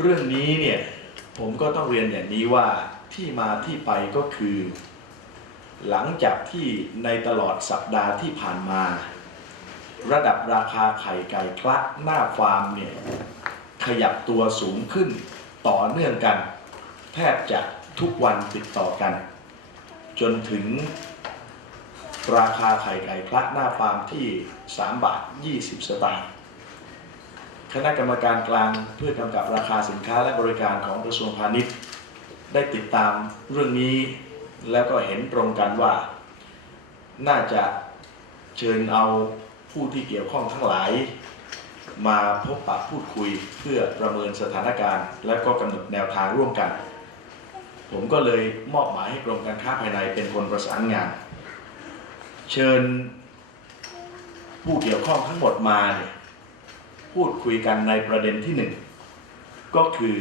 เรื่องนี้เนี่ยผมก็ต้องเรียนอย่างนี้ว่าที่มาที่ไปก็คือ หลังจากที่ในตลอดสัปดาห์ที่ผ่านมา ระดับราคาไข่ไก่คละหน้าฟาร์มเนี่ยขยับตัวสูงขึ้นต่อเนื่องกัน แทบจะทุกวันติดต่อกัน จนถึงราคาไข่ไก่คละหน้าฟาร์มที่ 3 บาท 20 สตางค์ คณะกรรมการกลางเพื่อกำกับราคาสินค้าและบริการของกระทรวงพาณิชย์ ได้ติดตามเรื่องนี้ แล้วก็เห็นตรงกันว่า น่าจะเชิญเอาผู้ที่เกี่ยวข้องทั้งหลาย มาพบปะพูดคุยเพื่อประเมินสถานการณ์ และก็กำหนดแนวทางร่วมกัน ผมก็เลยมอบหมายให้กรมการค้าภายในเป็นคนประสานงาน เชิญผู้เกี่ยวข้องทั้งหมดมาเนี่ย พูดคุยกันในประเด็นที่หนึ่งก็คือ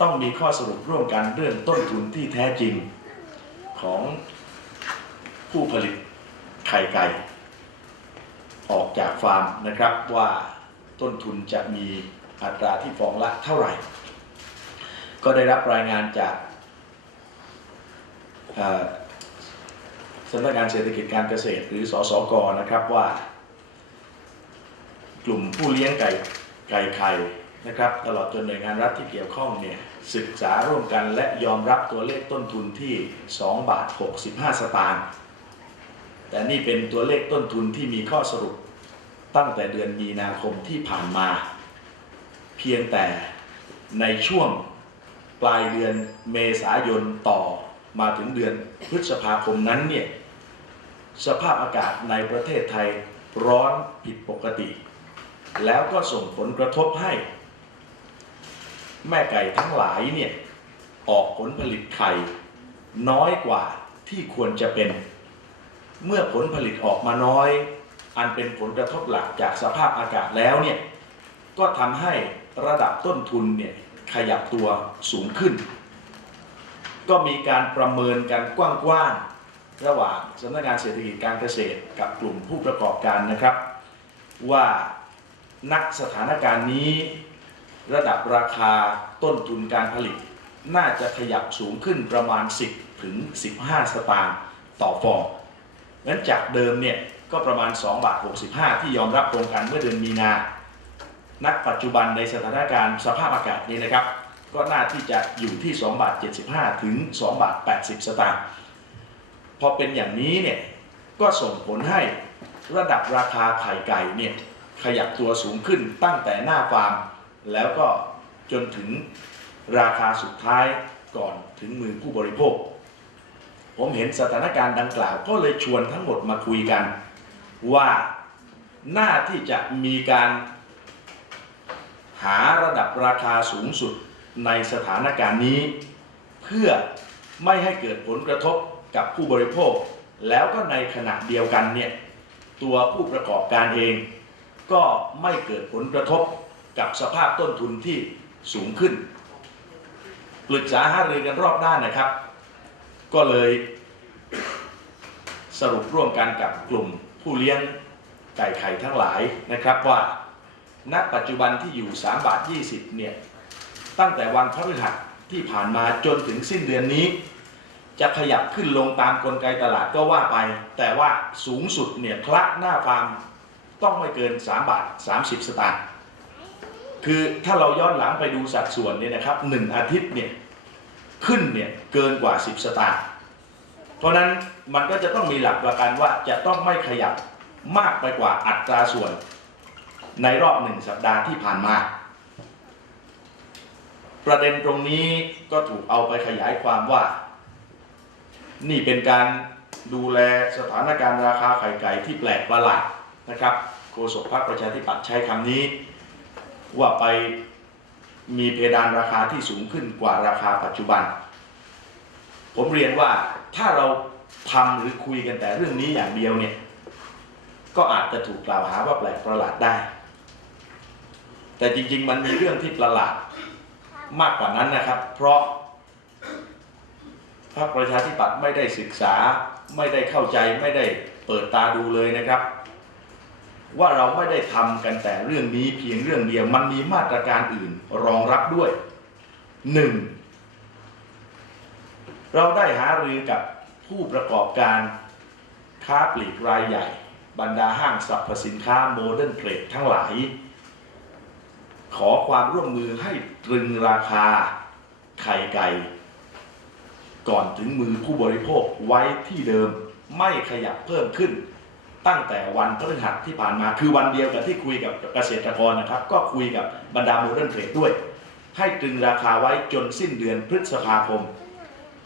ต้องมีข้อสรุปร่วมกันเรื่องต้นทุนที่แท้จริงของผู้ผลิตไข่ไก่ ออกจากฟาร์มนะครับว่าต้นทุนจะมีอัตราที่ฟองละเท่าไหร่ ก็ได้รับรายงานจากสำนักงานเศรษฐกิจการเกษตรหรือสสกนะครับว่า กลุ่มผู้เลี้ยงไก่ไก่ไข่นะครับ ตลอดจนหน่วยงานรัฐที่เกี่ยวข้องเนี่ยศึกษาร่วมกันและยอมรับตัวเลขต้นทุนที่ 2 บาท 65 สตางค์แต่นี่เป็นตัวเลขต้นทุนที่มีข้อสรุปตั้งแต่เดือนมีนาคมที่ผ่านมา เพียงแต่ในช่วงปลายเดือนเมษายนต่อมาถึงเดือนพฤษภาคมนั้นเนี่ยสภาพอากาศในประเทศไทยร้อนผิดปกติ แล้วก็ส่งผลกระทบให้ แม่ไก่ทั้งหลายเนี่ยออกผลผลิตไข่น้อยกว่าที่ควรจะเป็น เมื่อผลผลิตออกมาน้อย อันเป็นผลกระทบหลักจากสภาพอากาศแล้วเนี่ยก็ทำให้ระดับต้นทุนเนี่ยขยับตัวสูงขึ้น ก็มีการประเมินกันกว้างๆระหว่างสำนักงานเศรษฐกิจการเกษตรกับกลุ่มผู้ประกอบการนะครับ ว่า นักสถานการณ์นี้ ระดับราคาต้นทุนการผลิต น่าจะขยับสูงขึ้นประมาณ 10 ถึง 15 สตางค์ต่อฟองงั้นจากเดิมเนี่ยก็ประมาณ2บาท65 ที่ยอมรับตรงกันเมื่อเดือนมีนาณปัจจุบันในสถานการณ์สภาพอากาศนี้นะครับ ก็น่าที่จะอยู่ที่2บาท75 ถึง2บาท80 สตางค์ พอเป็นอย่างนี้เนี่ยก็ส่งผลให้ระดับราคาไข่ไก่เนี่ย ขยับตัวสูงขึ้นตั้งแต่หน้าฟาร์ม แล้วก็จนถึงราคาสุดท้ายก่อนถึงมือผู้บริโภค ผมเห็นสถานการณ์ดังกล่าวก็เลยชวนทั้งหมดมาคุยกัน ว่าหน้าที่จะมีการ หาระดับราคาสูงสุดในสถานการณ์นี้ เพื่อไม่ให้เกิดผลกระทบกับผู้บริโภค แล้วก็ในขณะเดียวกันเนี่ยตัวผู้ประกอบการเอง ก็ไม่เกิดผลกระทบกับสภาพต้นทุนที่สูงขึ้นปรึกษาหารือกันรอบด้านนะครับ ก็เลยสรุปร่วมกันกับกลุ่มผู้เลี้ยงไก่ไข่ทั้งหลายนะครับว่าณปัจจุบันที่อยู่ 3 บาท 20 เนี่ย ตั้งแต่วันพฤหัสที่ผ่านมาจนถึงสิ้นเดือนนี้ จะขยับขึ้นลงตามกลไกตลาดก็ว่าไป แต่ว่าสูงสุดเนี่ยคละหน้าฟาร์ม ต้องไม่เกิน 3 บาท 30 สตางค์คือถ้าเราย้อนหลังไปดูสัดส่วนเนี่ยนะครับ1อาทิตย์เนี่ยขึ้นเนี่ยเกินกว่า 10 สตางค์เพราะฉะนั้นมันก็จะต้องมีหลักประกันว่าจะต้องไม่ขยับมากไปกว่าอัตราส่วน ในรอบหนึ่งสัปดาห์ที่ผ่านมา ประเด็นตรงนี้ก็ถูกเอาไปขยายความว่า นี่เป็นการดูแลสถานการณ์ราคาไข่ไก่ที่แปลกประหลาด นะครับโฆษกพรรคประชาธิปัตย์ใช้คำนี้ ว่าไปมีเพดานราคาที่สูงขึ้นกว่าราคาปัจจุบัน ผมเรียนว่าถ้าเราทำหรือคุยกันแต่เรื่องนี้อย่างเดียวเนี่ยก็อาจจะถูกกล่าวหาว่าแปลกประหลาดได้ แต่จริงๆ มันมีเรื่องที่ประหลาดมากกว่านั้นนะครับ เพราะพรรคประชาธิปัตย์ไม่ได้ศึกษาไม่ได้เข้าใจไม่ได้เปิดตาดูเลยนะครับ ว่าเราไม่ได้ทำกันแต่เรื่องนี้เพียงเรื่องเดียว มันมีมาตรการอื่นรองรับด้วยหนึ่งเราได้หารือกับผู้ประกอบการค้าปลีกรายใหญ่ บรรดาห้างสรรพสินค้าโมเดิร์นเทรดทั้งหลาย ขอความร่วมมือให้ตรึงราคาไข่ไก่ ก่อนถึงมือผู้บริโภคไว้ที่เดิมไม่ขยับเพิ่มขึ้น ตั้งแต่วันพฤหัสที่ผ่านมา คือวันเดียวกับที่คุยกับเกษตรกรนะครับ ก็คุยกับบรรดาโมเดิร์นเทรดด้วย ให้ตรึงราคาไว้จนสิ้นเดือนพฤษภาคม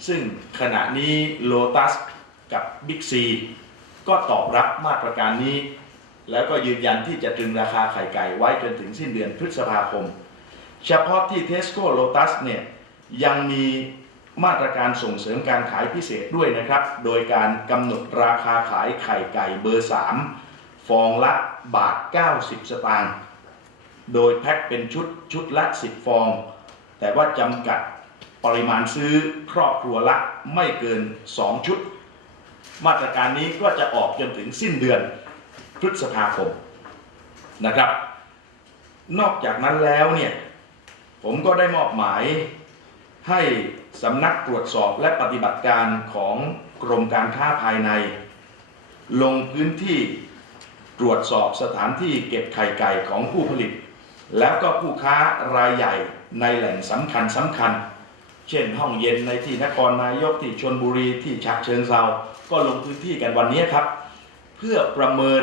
ซึ่งขณะนี้โลตัสกับบิ๊กซีก็ตอบรับมาตรการนี้ แล้วก็ยืนยันที่จะตรึงราคาไข่ไก่ไว้จนถึงสิ้นเดือนพฤษภาคม เฉพาะที่เทสโก้โลตัสเนี่ยยังมี มาตรการส่งเสริมการขายพิเศษด้วยนะครับ โดยการกำหนดราคาขายไข่ไก่เบอร์ 3 ฟองละบาท 90 สตางค์ โดยแพ็คเป็นชุดชุดละ 10 ฟอง แต่ว่าจำกัดปริมาณซื้อครอบครัวละไม่เกิน 2 ชุด มาตรการนี้ก็จะออกจนถึงสิ้นเดือนพฤษภาคมนะครับ นอกจากนั้นแล้วเนี่ยผมก็ได้มอบหมาย ให้สำนักตรวจสอบและปฏิบัติการของกรมการค้าภายใน ลงพื้นที่ตรวจสอบสถานที่เก็บไข่ไก่ของผู้ผลิต แล้วก็ผู้ค้ารายใหญ่ในแหล่งสำคัญสำคัญ เช่นห้องเย็นในที่นครนายกที่ชนบุรีที่ฉะเชิงเซาก็ลงพื้นที่กันวันนี้ครับ เพื่อประเมิน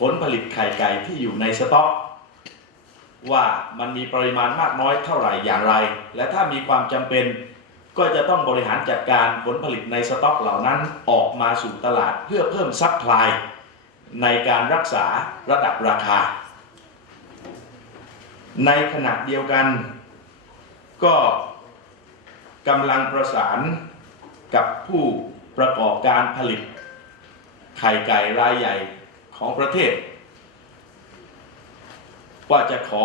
ผลผลิตไข่ไก่ที่อยู่ในสต็อก ว่ามันมีปริมาณมากน้อยเท่าไหร่อย่างไร และถ้ามีความจำเป็นก็จะต้องบริหารจัดการผลผลิตในสต็อกเหล่านั้นออกมาสู่ตลาดเพื่อเพิ่มซัพพลายในการรักษาระดับราคา ในขณะเดียวกัน ก็กำลังประสานกับผู้ประกอบการผลิตไข่ไก่รายใหญ่ของประเทศ ว่าจะขอ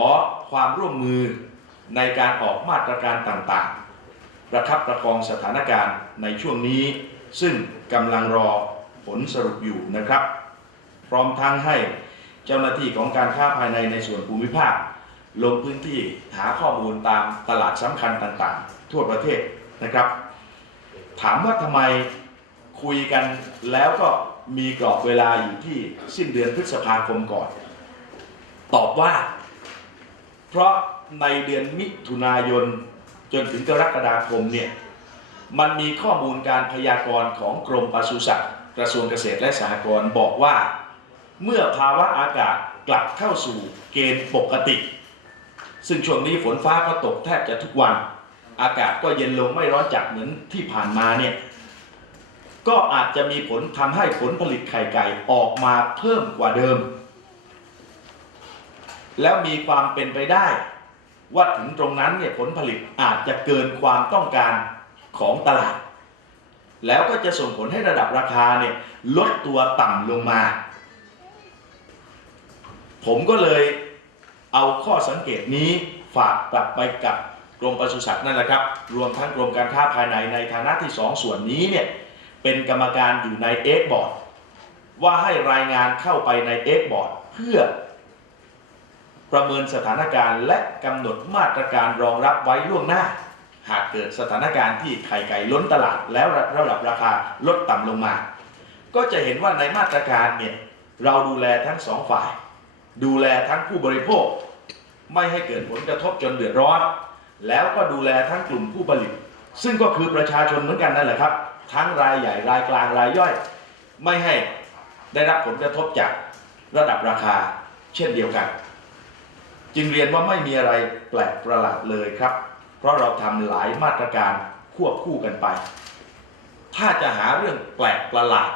ความร่วมมือในการออกมาตรการต่างๆ ประคับประคองสถานการณ์ในช่วงนี้ ซึ่งกำลังรอผลสรุปอยู่นะครับ พร้อมทั้งให้เจ้าหน้าที่ของการค้าภายในในส่วนภูมิภาค ลงพื้นที่หาข้อมูลตามตลาดสำคัญต่างๆ ทั่วประเทศนะครับ ถามว่าทำไมคุยกันแล้วก็มีกรอบเวลาอยู่ที่สิ้นเดือนพฤษภาคมก่อน ตอบว่า เพราะในเดือนมิถุนายนจนถึงกรกฎาคมเนี่ยมันมีข้อมูลการพยากรณ์ของกรมปศุสัตว์กระทรวงเกษตรและสหกรณ์บอกว่า เมื่อภาวะอากาศกลับเข้าสู่เกณฑ์ปกติ ซึ่งช่วงนี้ฝนฟ้าก็ตกแทบจะทุกวัน อากาศก็เย็นลงไม่ร้อนจัดเหมือนที่ผ่านมาเนี่ยก็อาจจะมีผลทำให้ผลผลิตไข่ไก่ออกมาเพิ่มกว่าเดิม แล้วมีความเป็นไปได้ ว่าถึงตรงนั้นเนี่ยผลผลิตอาจจะเกินความต้องการของตลาด แล้วก็จะส่งผลให้ระดับราคาเนี่ยลดตัวต่ำลงมา ผมก็เลยเอาข้อสังเกตนี้ฝากกลับไปกับกรมปศุสัตว์นั่นแหละครับ รวมทั้งกรมการค้าภายในในฐานะที่สองส่วนนี้เนี่ยเป็นกรรมการอยู่ในเอ็กบอร์ดว่าให้รายงานเข้าไปในเอ็กบอร์ดเพื่อ ประเมินสถานการณ์และกำหนดมาตรการรองรับไว้ล่วงหน้า หากเกิดสถานการณ์ที่ไข่ไก่ล้นตลาดแล้วระดับราคาลดต่ำลงมา ก็จะเห็นว่าในมาตรการเนี่ยเราดูแลทั้งสองฝ่าย ดูแลทั้งผู้บริโภค ไม่ให้เกิดผลกระทบจนเดือดร้อน แล้วก็ดูแลทั้งกลุ่มผู้ผลิต ซึ่งก็คือประชาชนเหมือนกันนั่นแหละครับ ทั้งรายใหญ่รายกลางรายย่อย ไม่ให้ได้รับผลกระทบจากระดับราคาเช่นเดียวกัน จึงเรียนว่าไม่มีอะไรแปลกประหลาดเลยครับ เพราะเราทำหลายมาตรการควบคู่กันไป ถ้าจะหาเรื่องแปลกประหลาด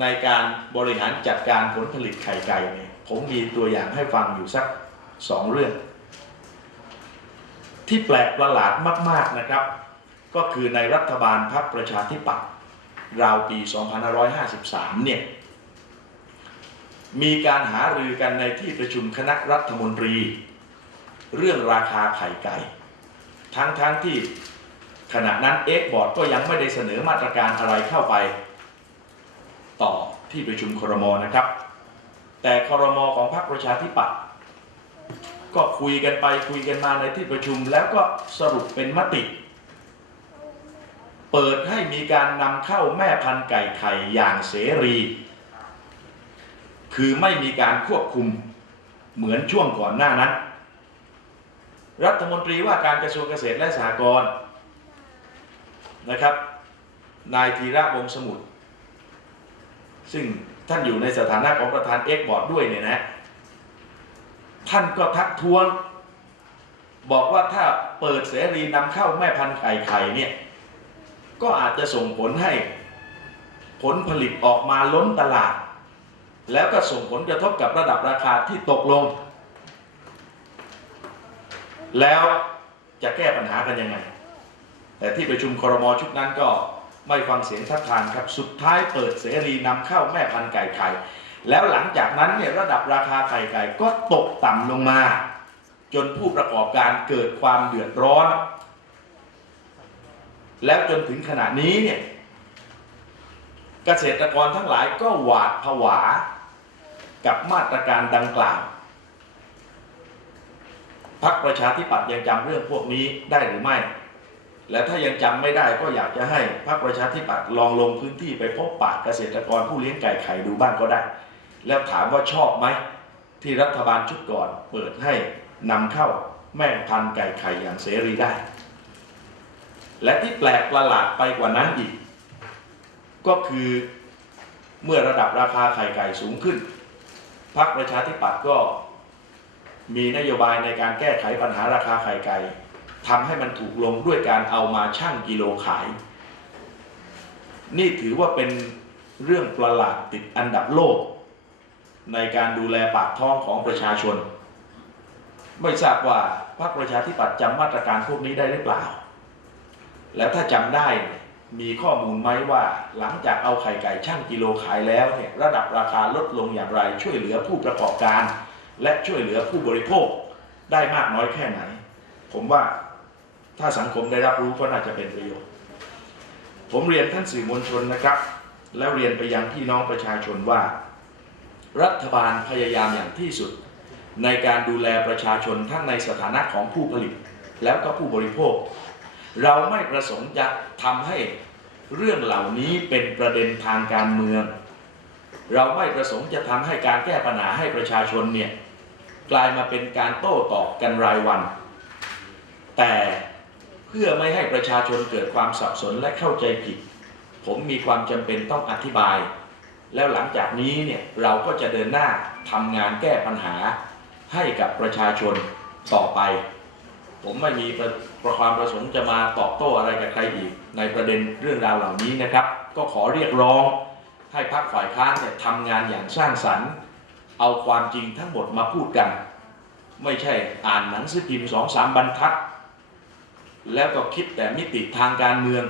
ในการบริหารจัดการผลผลิตไข่ไก่เนี่ยผมมีตัวอย่างให้ฟังอยู่สักสองเรื่อง ที่แปลกประหลาดมาก ๆนะครับ ก็คือในรัฐบาลพรรคประชาธิปัตย์ราวปี 2553 เนี่ย มีการหารือกันในที่ประชุมคณะรัฐมนตรี เรื่องราคาไข่ไก่ ทั้งทั้งที่ขณะนั้นเอ็กบอร์ดก็ยังไม่ได้เสนอมาตรการอะไรเข้าไป ต่อที่ประชุมครมนะครับ แต่คอรมอของพรรคประชาธิปัตย์ก็คุยกันไปคุยกันมาในที่ประชุมแล้วก็สรุปเป็นมติ เปิดให้มีการนำเข้าแม่พันธุ์ไก่ไข่อย่างเสรี คือไม่มีการควบคุมเหมือนช่วงก่อนหน้านั้น รัฐมนตรีว่าการกระทรวงเกษตรและสหกรณ์นะครับ นายธีระวงสมุทรซึ่งท่านอยู่ในสถานะของประธานเอ็กบอร์ดด้วยเนี่ยนะท่านก็ทักท้วง บอกว่าถ้าเปิดเสรีนำเข้าแม่พันธุ์ไก่ไข่เนี่ยก็อาจจะส่งผลให้ผลผลิตออกมาล้นตลาด แล้วก็ส่งผลกระทบกับระดับราคาที่ตกลง แล้วจะแก้ปัญหากันยังไง แต่ที่ประชุมครมชุดนั้นก็ไม่ฟังเสียงทัดทานครับ สุดท้ายเปิดเสรีนำเข้าแม่พันธุ์ไก่ไข่ แล้วหลังจากนั้นเนี่ยระดับราคาไข่ไก่ก็ตกต่ำลงมา จนผู้ประกอบการเกิดความเดือดร้อน แล้วจนถึงขณะนี้เนี่ย เกษตรกรทั้งหลายก็หวาดผวากับมาตรการดังกล่าวพักประชาธิปัตย์ยังจำเรื่องพวกนี้ได้หรือไม่ และถ้ายังจำไม่ได้ก็อยากจะให้พรรคประชาธิปัตย์ลองลงพื้นที่ไปพบปะเกษตรกรผู้เลี้ยงไก่ไข่ดูบ้างก็ได้ แล้วถามว่าชอบไหมที่รัฐบาลชุดก่อนเปิดให้นำเข้าแม่พันธุ์ไก่ไข่อย่างเสรีได้ และที่แปลกประหลาดไปกว่านั้นอีก ก็คือเมื่อระดับราคาไข่ไก่สูงขึ้นพรรคประชาธิปัตย์ก็มีนโยบายในการแก้ไขปัญหาราคาไข่ไก่ทำให้มันถูกลงด้วยการเอามาชั่งกิโลขาย นี่ถือว่าเป็นเรื่องประหลาดติดอันดับโลก ในการดูแลปากท้องของประชาชน ไม่ทราบว่าพรรคประชาธิปัตย์จำมาตรการพวกนี้ได้หรือเปล่า แล้วถ้าจำได้ มีข้อมูลไหมว่าหลังจากเอาไข่ไก่ช่างกิโลขายแล้วเนี่ยระดับราคาลดลงอย่างไรช่วยเหลือผู้ประกอบการ และช่วยเหลือผู้บริโภคได้มากน้อยแค่ไหน ผมว่าถ้าสังคมได้รับรู้ก็น่าจะเป็นประโยชน์ ผมเรียนท่านสื่อมวลชนนะครับ แล้วเรียนไปยังพี่น้องประชาชนว่า รัฐบาลพยายามอย่างที่สุด ในการดูแลประชาชนทั้งในสถานะของผู้ผลิต แล้วก็ผู้บริโภค เราไม่ประสงค์จะทำให้เรื่องเหล่านี้เป็นประเด็นทางการเมือง เราไม่ประสงค์จะทำให้การแก้ปัญหาให้ประชาชนเนี่ยกลายมาเป็นการโต้ตอบกันรายวัน แต่เพื่อไม่ให้ประชาชนเกิดความสับสนและเข้าใจผิด ผมมีความจำเป็นต้องอธิบาย แล้วหลังจากนี้เนี่ยเราก็จะเดินหน้าทำงานแก้ปัญหาให้กับประชาชนต่อไป ผมไม่มีประประความประสงค์จะมาตอบโต้อะไรกับใครอีก ในประเด็นเรื่องราวเหล่านี้นะครับ ก็ขอเรียกร้องให้พรรคฝ่ายค้านเนี่ยทำงานอย่างสร้างสรรค์ เอาความจริงทั้งหมดมาพูดกัน ไม่ใช่อ่านหนังสือพิมพ์สองสามบรรทัด แล้วก็คิดแต่มิติทางการเมือง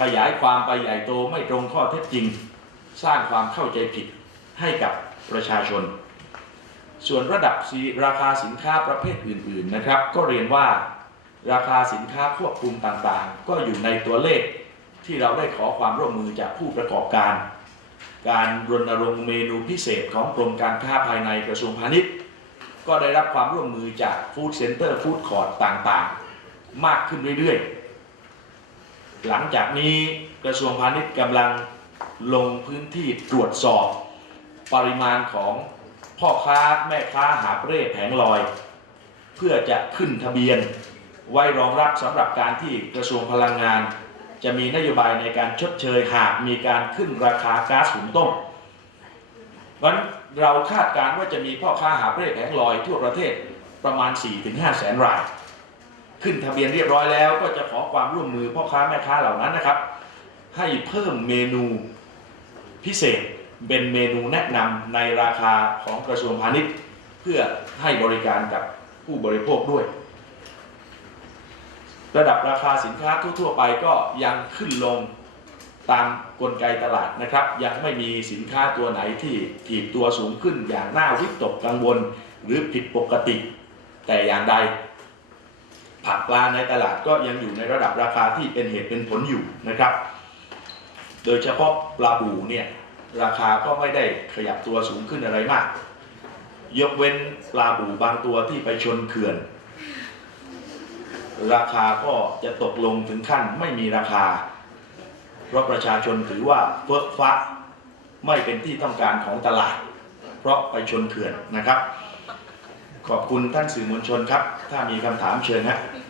ขยายความไปใหญ่โตไม่ตรงข้อเท็จจริง สร้างความเข้าใจผิดให้กับประชาชน ส่วนระดับราคาสินค้าประเภทอื่นๆนะครับ ก็เรียนว่าราคาสินค้าควบคุมต่างๆ ก็อยู่ในตัวเลขที่เราได้ขอความร่วมมือจากผู้ประกอบการ การรณรงค์เมนูพิเศษของกรมการค้าภายในกระทรวงพาณิชย์ ก็ได้รับความร่วมมือจากฟู้ดเซ็นเตอร์ฟู้ดคอร์ตต่างๆ มากขึ้นเรื่อยๆ หลังจากนี้กระทรวงพาณิชย์กำลังลงพื้นที่ตรวจสอบปริมาณของ พ่อค้าแม่ค้าหาบเร่แผงลอย เพื่อจะขึ้นทะเบียน ไว้รองรับสำหรับการที่กระทรวงพลังงาน จะมีนโยบายในการชดเชยหากมีการขึ้นราคาก๊าซหุงต้มเพราะฉะนั้นเราคาดการณ์ว่าจะมีพ่อค้าหาบเร่แผงลอยทั่วประเทศประมาณ 4-5 แสนราย ขึ้นทะเบียนเรียบร้อยแล้วก็จะขอความร่วมมือพ่อค้าแม่ค้าเหล่านั้นนะครับ ให้เพิ่มเมนูพิเศษ เป็นเมนูแนะนำในราคาของกระทรวงพาณิชย์ เพื่อให้บริการกับผู้บริโภคด้วย ระดับราคาสินค้าทั่ว ๆ ไปก็ยังขึ้นลงตามกลไกตลาดนะครับ ยังไม่มีสินค้าตัวไหนที่ถีบตัวสูงขึ้นอย่างน่าวิตกกังวลหรือผิดปกติ แต่อย่างใด ผักปลาในตลาดก็ยังอยู่ในระดับราคาที่เป็นเหตุเป็นผลอยู่นะครับ โดยเฉพาะปลาบูเนี่ย ราคาก็ไม่ได้ขยับตัวสูงขึ้นอะไรมาก ยกเว้นปลาบูบางตัวที่ไปชนเขื่อน ราคาก็จะตกลงถึงขั้นไม่มีราคา เพราะประชาชนถือว่าเฟ้อฟ้าไม่เป็นที่ต้องการของตลาด เพราะไปชนเขื่อนนะครับ ขอบคุณท่านสื่อมวลชนครับ ถ้ามีคำถามเชิญฮะมี